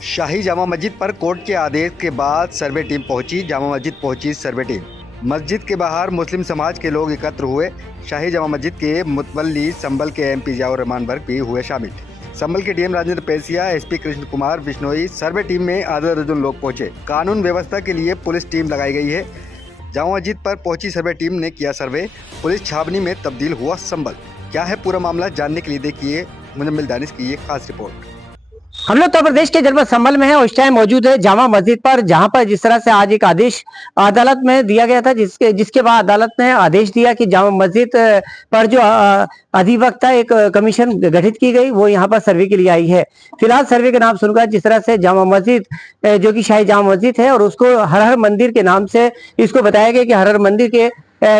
शाही जामा मस्जिद पर कोर्ट के आदेश के बाद सर्वे टीम पहुंची। जामा मस्जिद पहुंची सर्वे टीम। मस्जिद के बाहर मुस्लिम समाज के लोग एकत्र हुए। शाही जामा मस्जिद के मुतवल्ली संभल के एमपी जियाउर रहमान वर्ग भी हुए शामिल। संभल के DM Rajendra Pesia, SP Krishna Kumar Bishnoi, survey team में आधा दर्जन लोग पहुंचे। कानून व्यवस्था के लिए पुलिस टीम लगाई गई है। जामा मस्जिद पर पहुंची सर्वे टीम ने किया सर्वे। पुलिस छावनी में तब्दील हुआ संभल। क्या है पूरा मामला, जानने के लिए देखिए मुजम्मिल दानिश की ये खास रिपोर्ट। हम लोग उत्तर प्रदेश के जनपद संभल में है। उस टाइम मौजूद है जामा मस्जिद पर, जहां पर जिस तरह से आज एक आदेश अदालत में दिया गया था, जिसके बाद अदालत ने आदेश दिया कि जामा मस्जिद पर जो अधिवक्ता एक कमीशन गठित की गई, वो यहाँ पर सर्वे के लिए आई है। फिलहाल सर्वे का नाम सुनकर जिस तरह से जामा मस्जिद जो कि शाही जामा मस्जिद है और उसको हर हर मंदिर के नाम से इसको बताया गया कि हर हर मंदिर के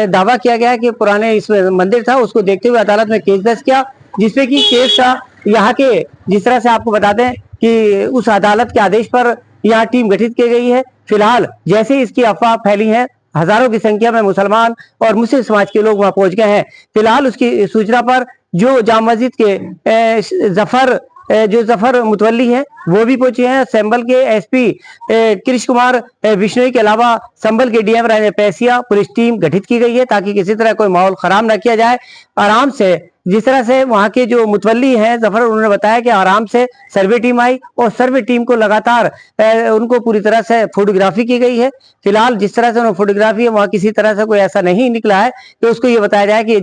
दावा किया गया कि पुराने इस मंदिर था, उसको देखते हुए अदालत में केस दर्ज किया, जिसपे कि केस का यहाँ के जिस तरह से आपको बता दें कि उस अदालत के आदेश पर यहाँ टीम गठित की गई है। फिलहाल जैसे ही इसकी अफवाह फैली है, हजारों की संख्या में मुसलमान और मुस्लिम समाज के लोग वहां पहुंच गए हैं। फिलहाल उसकी सूचना पर जो जामा मस्जिद के जफर मुतवल्ली है वो भी पहुंचे हैं। संभल के एसपी कृष्ण कुमार बिश्नोई के अलावा संभल के डीएम राजेंद्र पेसिया पुलिस टीम गठित की गई है, ताकि किसी तरह कोई माहौल खराब न किया जाए। आराम से जिस तरह से वहां के जो मुतवल्ली हैं जफर, उन्होंने बताया कि आराम से सर्वे टीम आई और सर्वे टीम को लगातार उनको पूरी तरह से फोटोग्राफी की गई है। फिलहाल जिस तरह से उन्होंने फोटोग्राफी है, वहां किसी तरह से कोई ऐसा नहीं निकला है कि उसको ये बताया जाए कि ये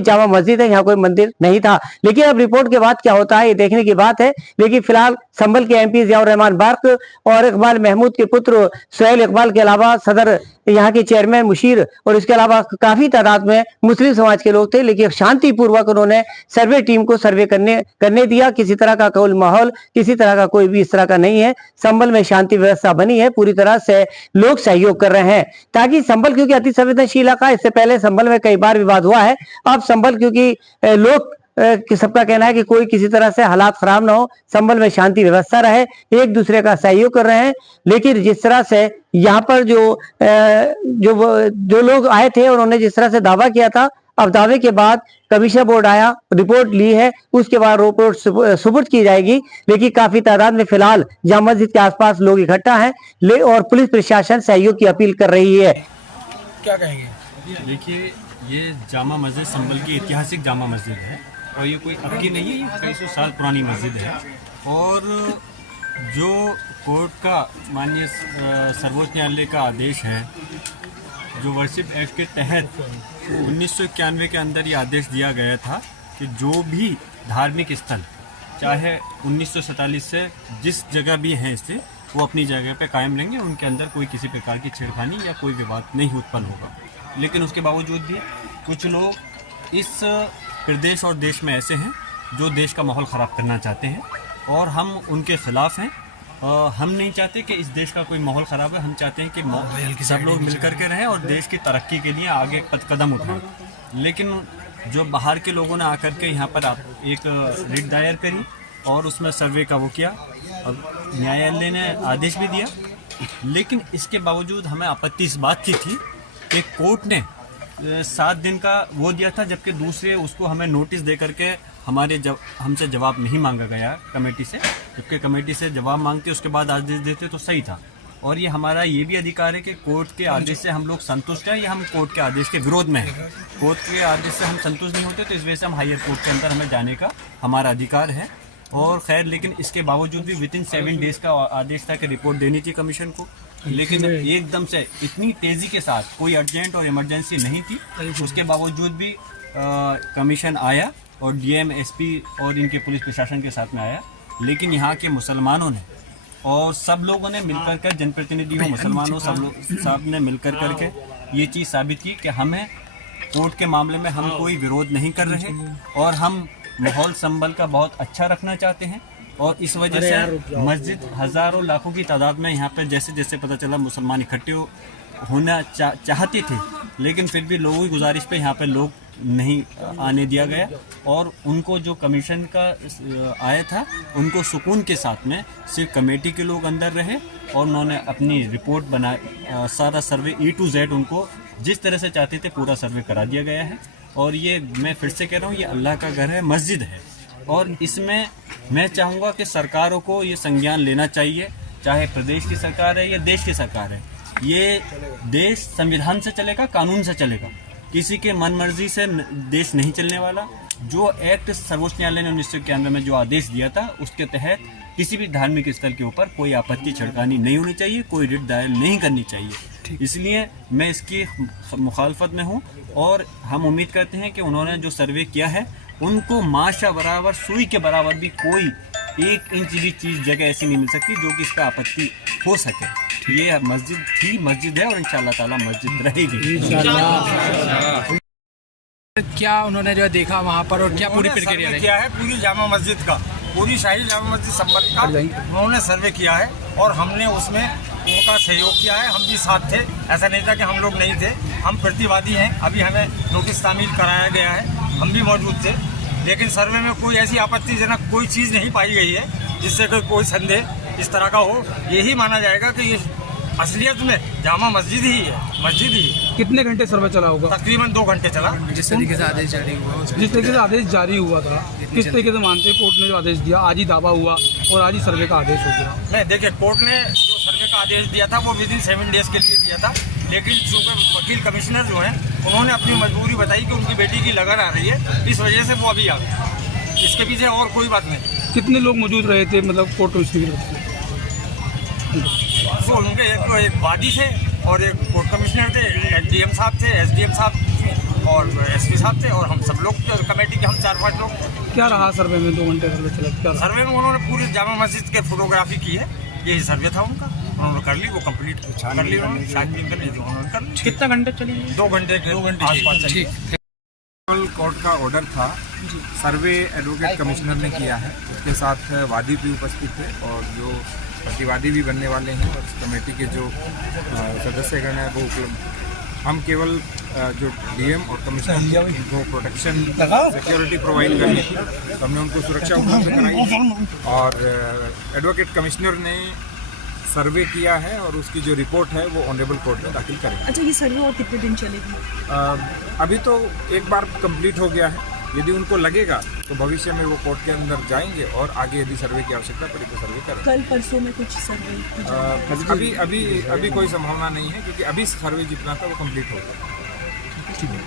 जामा मस्जिद है, यहाँ कोई मंदिर नहीं था। लेकिन अब रिपोर्ट के बाद क्या होता है ये देखने की बात है। लेकिन फिलहाल संभल के एमपी जियाउर रहमान वर्क और इकबाल महमूद के पुत्र सुहेल इकबाल के अलावा सदर यहाँ के चेयरमैन मुशीर और इसके अलावा काफी तादाद में मुस्लिम समाज के लोग थे, लेकिन शांतिपूर्वक उन्होंने सर्वे टीम को सर्वे करने दिया। किसी तरह का कोई माहौल, किसी तरह का कोई भी इस तरह का नहीं है। संभल में शांति व्यवस्था बनी है, पूरी तरह से लोग सहयोग कर रहे हैं, ताकि संभल क्योंकि अति संवेदनशील इलाका, इससे पहले संभल में कई बार विवाद हुआ है। अब संभल क्योंकि लोग सबका कहना है कि कोई किसी तरह से हालात खराब ना हो, संभल में शांति व्यवस्था रहे, एक दूसरे का सहयोग कर रहे हैं। लेकिन जिस तरह से यहाँ पर जो लोग आए थे उन्होंने जिस तरह से दावा किया था, अब दावे के बाद कमीशन बोर्ड आया, रिपोर्ट ली है, उसके बाद रिपोर्ट सुपुर्द की जाएगी। लेकिन काफी तादाद में फिलहाल जामा मस्जिद के आसपास लोग इकट्ठा हैं और पुलिस प्रशासन सहयोग की अपील कर रही है। क्या कहेंगे? देखिए, ये जामा मस्जिद संभल की ऐतिहासिक जामा मस्जिद है और ये कोई अब की नहीं है, ये कई सौ साल पुरानी मस्जिद है। और जो कोर्ट का माननीय सर्वोच्च न्यायालय का आदेश है, जो वर्शिप एक्ट के तहत 1991 के अंदर ये आदेश दिया गया था कि जो भी धार्मिक स्थल चाहे 1947 से जिस जगह भी हैं इससे, वो अपनी जगह पे कायम रहेंगे, उनके अंदर कोई किसी प्रकार की छेड़खानी या कोई विवाद नहीं उत्पन्न होगा। लेकिन उसके बावजूद भी कुछ लोग इस प्रदेश और देश में ऐसे हैं जो देश का माहौल ख़राब करना चाहते हैं और हम उनके खिलाफ हैं। हम नहीं चाहते कि इस देश का कोई माहौल ख़राब है। हम चाहते हैं कि सब लोग मिलकर के रहें और देश की तरक्की के लिए आगे कदम उठाएं। लेकिन जो बाहर के लोगों ने आकर के यहाँ पर एक रिट दायर करी और उसमें सर्वे का वो किया, अब न्यायालय ने आदेश भी दिया। लेकिन इसके बावजूद हमें आपत्ति इस बात की थी कि कोर्ट ने 7 दिन का वो दिया था, जबकि दूसरे उसको हमें नोटिस दे करके हमसे जवाब नहीं मांगा गया कमेटी से। जबकि कमेटी से जवाब मांगते उसके बाद आदेश देते तो सही था। और ये हमारा ये भी अधिकार है कि कोर्ट के आदेश से हम लोग संतुष्ट हैं या हम कोर्ट के आदेश के विरोध में हैं। कोर्ट के आदेश से हम संतुष्ट नहीं होते तो इस वजह से हम हायर कोर्ट के अंदर हमें जाने का हमारा अधिकार है। और खैर, लेकिन इसके बावजूद भी विदिन 7 डेज का आदेश था कि रिपोर्ट देनी थी कमीशन को। लेकिन एकदम से इतनी तेज़ी के साथ कोई अर्जेंट और इमरजेंसी नहीं थी, उसके बावजूद भी कमीशन आया और डीएम, एसपी और इनके पुलिस प्रशासन के साथ में आया। लेकिन यहाँ के मुसलमानों ने और सब लोगों ने मिलकर कर, जनप्रतिनिधि हो, मुसलमानों, सब ने मिलकर करके ये चीज़ साबित की कि हमें कोर्ट के मामले में हम कोई विरोध नहीं कर रहे और हम माहौल संभल का बहुत अच्छा रखना चाहते हैं। और इस वजह से मस्जिद हज़ारों लाखों की तादाद में यहाँ पर जैसे जैसे पता चला मुसलमान इकट्ठे होना चाहते थे, लेकिन फिर भी लोगों की गुजारिश पे यहाँ पे लोग नहीं आने दिया गया। और उनको जो कमीशन का आया था, उनको सुकून के साथ में सिर्फ कमेटी के लोग अंदर रहे और उन्होंने अपनी रिपोर्ट बनाई। सारा सर्वे E to Z उनको जिस तरह से चाहते थे पूरा सर्वे करा दिया गया है। और ये मैं फिर से कह रहा हूँ, ये अल्लाह का घर है, मस्जिद है, और इसमें मैं चाहूँगा कि सरकारों को ये संज्ञान लेना चाहिए, चाहे प्रदेश की सरकार है या देश की सरकार है। ये देश संविधान से चलेगा, कानून से चलेगा, किसी के मन मर्जी से देश नहीं चलने वाला। जो एक्ट सर्वोच्च न्यायालय ने 1991 में जो आदेश दिया था, उसके तहत किसी भी धार्मिक स्थल के ऊपर कोई आपत्ति छिड़कानी नहीं होनी चाहिए, कोई रिट दायर नहीं करनी चाहिए। इसलिए मैं इसकी मुखालफत में हूँ और हम उम्मीद करते हैं कि उन्होंने जो सर्वे किया है उनको माशा बराबर, सुई के बराबर भी कोई 1 इंच भी चीज़ जगह ऐसी नहीं मिल सकती जो कि इस पर आपत्ति हो सके। ये मस्जिद थी, मस्जिद है और इंशाअल्लाह ताला मस्जिद रहेगी। क्या उन्होंने जो देखा वहाँ पर और क्या पूरी प्रक्रिया रही? किया है पूरी जामा मस्जिद का, पूरी शाही जामा मस्जिद संबल का उन्होंने सर्वे किया है और हमने उसमें उनका सहयोग किया है। हम भी साथ थे, ऐसा नहीं था कि हम लोग नहीं थे। हम प्रतिवादी हैं, अभी हमें नोटिस तामील कराया गया है, हम भी मौजूद थे। लेकिन सर्वे में कोई ऐसी आपत्तिजनक कोई चीज़ नहीं पाई गई है जिससे कोई संदेह इस तरह का हो। यही माना जाएगा कि ये असलियत में जामा मस्जिद ही है, मस्जिद ही। कितने घंटे सर्वे चला होगा? तकरीबन 2 घंटे चला। जिस तरीके से आदेश जारी हुआ था, किस तरीके से मानते हैं कोर्ट ने जो आदेश दिया, आज ही दावा हुआ और आज ही सर्वे का आदेश हो गया? नहीं, देखिए, कोर्ट ने जो सर्वे का आदेश दिया था वो विदिन 7 डेज के लिए दिया था, लेकिन चूँकि वकील कमिश्नर जो हैं उन्होंने अपनी मजबूरी बताई कि उनकी बेटी की लगन आ रही है, इस वजह से वो अभी आ गए। इसके पीछे और कोई बात नहीं। कितने लोग मौजूद रहे थे, मतलब कोर्ट कमिश्नर? तो उनके एक वादी थे और एक कोर्ट कमिश्नर थे, एसडीएम साहब थे, एसडीएम साहब और एसपी साहब थे और हम सब लोग कमेटी के हम 4-5 लोग थे। क्या रहा सर्वे में? 2 घंटे सर्वे चला। क्या सर्वे में उन्होंने पूरी जामा मस्जिद के फोटोग्राफी की है, यही सर्वे था उनका, उन्होंने कर ली, वो कंप्लीट कर ली, उन्होंने छानबीन कर ली, उन्होंने कर ली। कितना घंटे चली? 2 घंटे आसपास चली। कोर्ट का ऑर्डर था, सर्वे एडवोकेट कमिश्नर ने किया है, उसके साथ वादी भी उपस्थित थे और जो प्रतिवादी भी बनने वाले हैं और कमेटी के जो सदस्यगण हैं वो उपलब्ध। हम केवल जो डीएम और कमिश्नर उनको प्रोटेक्शन सिक्योरिटी प्रोवाइड करनी थी, तो हमने उनको सुरक्षा उपलब्ध कराई और एडवोकेट कमिश्नर ने सर्वे किया है और उसकी जो रिपोर्ट है वो ऑनरेबल कोर्ट में दाखिल करेंगे। अच्छा, ये सर्वे और कितने दिन चलेगी? अभी तो एक बार कंप्लीट हो गया है, यदि उनको लगेगा तो भविष्य में वो कोर्ट के अंदर जाएंगे और आगे यदि सर्वे की आवश्यकता पड़ी तो सर्वे करेंगे। कल परसों में कुछ सर्वे? अभी कोई संभावना नहीं है क्योंकि अभी सर्वे जितना था वो कंप्लीट हो गया। ठीक है।